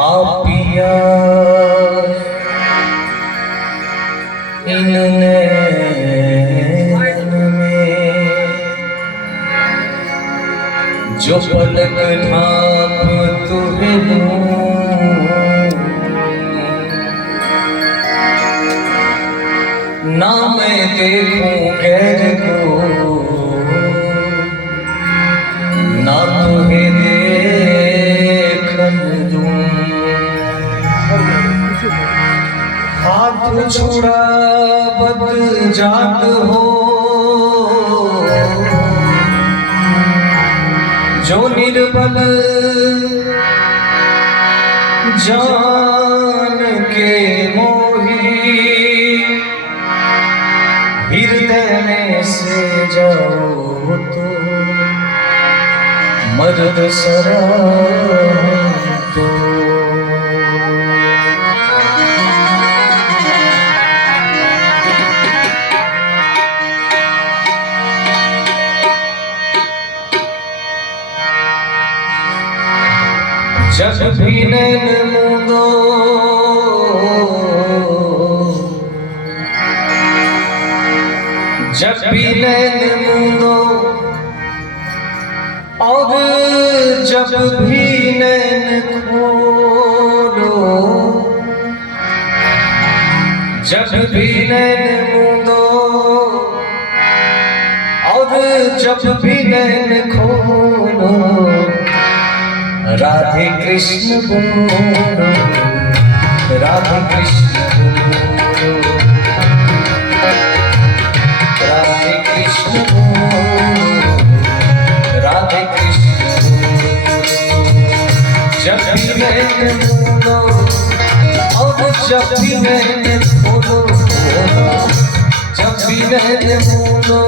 आप पिया इनने जो पलक ढाप तुहे ना मैं देखूं गैर को ना तुहे देखन दूं हाथ छुड़ा बद जात हो जो निर्बल जान के मोही हृदय में से जाओ तो मर्द सरा तो जब भी नैन मूंदो जब भी नैन मूंदो और जब भी नैन खोलो जब भी नैन मूंदो और जब भी नैन खोलो राधे कृष्ण बोलो राधे कृष्ण बोलो राधे कृष्ण बोलो राधे कृष्ण जब भी मैंने बोलो और जब भी मैंने बोलो जब भी मैंने बोलो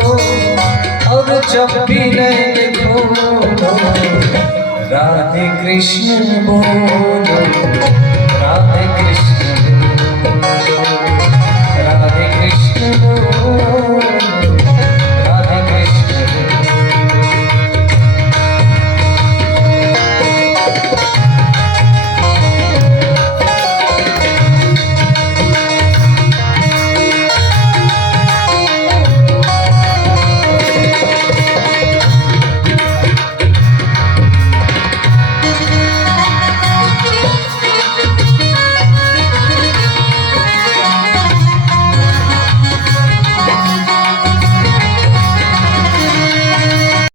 और जब भी मैंने बोलो राधे कृष्ण बोलो